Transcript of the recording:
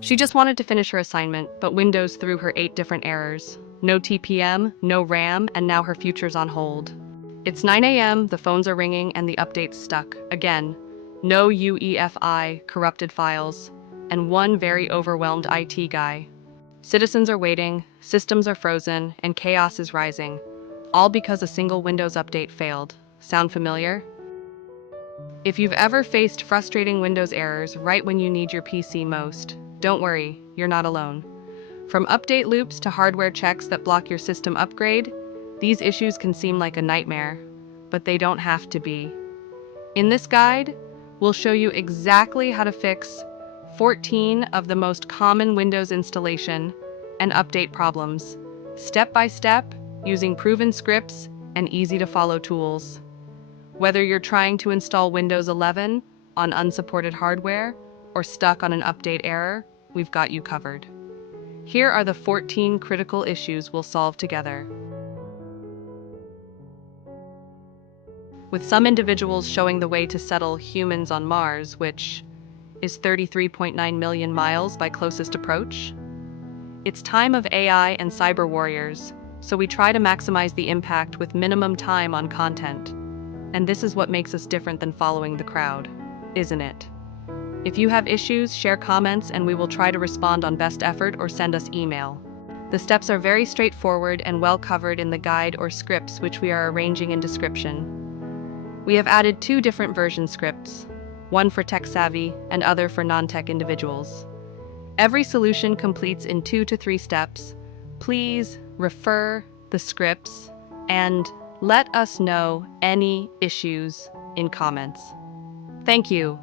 She just wanted to finish her assignment, but Windows threw her 8 different errors. No TPM, no RAM, and now her future's on hold. It's 9 a.m., the phones are ringing, and the update's stuck. Again, no UEFI, corrupted files, and one very overwhelmed IT guy. Citizens are waiting, systems are frozen, and chaos is rising, all because a single Windows update failed. Sound familiar? If you've ever faced frustrating Windows errors right when you need your PC most, don't worry, you're not alone. From update loops to hardware checks that block your system upgrade, these issues can seem like a nightmare, but they don't have to be. In this guide, we'll show you exactly how to fix 14 of the most common Windows installation and update problems, step by step, using proven scripts and easy-to-follow tools. Whether you're trying to install Windows 11 on unsupported hardware or stuck on an update error, we've got you covered. Here are the 14 critical issues we'll solve together. With some individuals showing the way to settle humans on Mars, which is 33.9 million miles by closest approach. It's time of AI and cyber warriors, so we try to maximize the impact with minimum time on content. And this is what makes us different than following the crowd, isn't it? If you have issues, share comments and we will try to respond on best effort or send us email. The steps are very straightforward and well covered in the guide or scripts which we are arranging in description. We have added 2 different version scripts, one for tech-savvy and other for non-tech individuals. Every solution completes in 2 to 3 steps. Please refer the scripts and let us know any issues in comments. Thank you.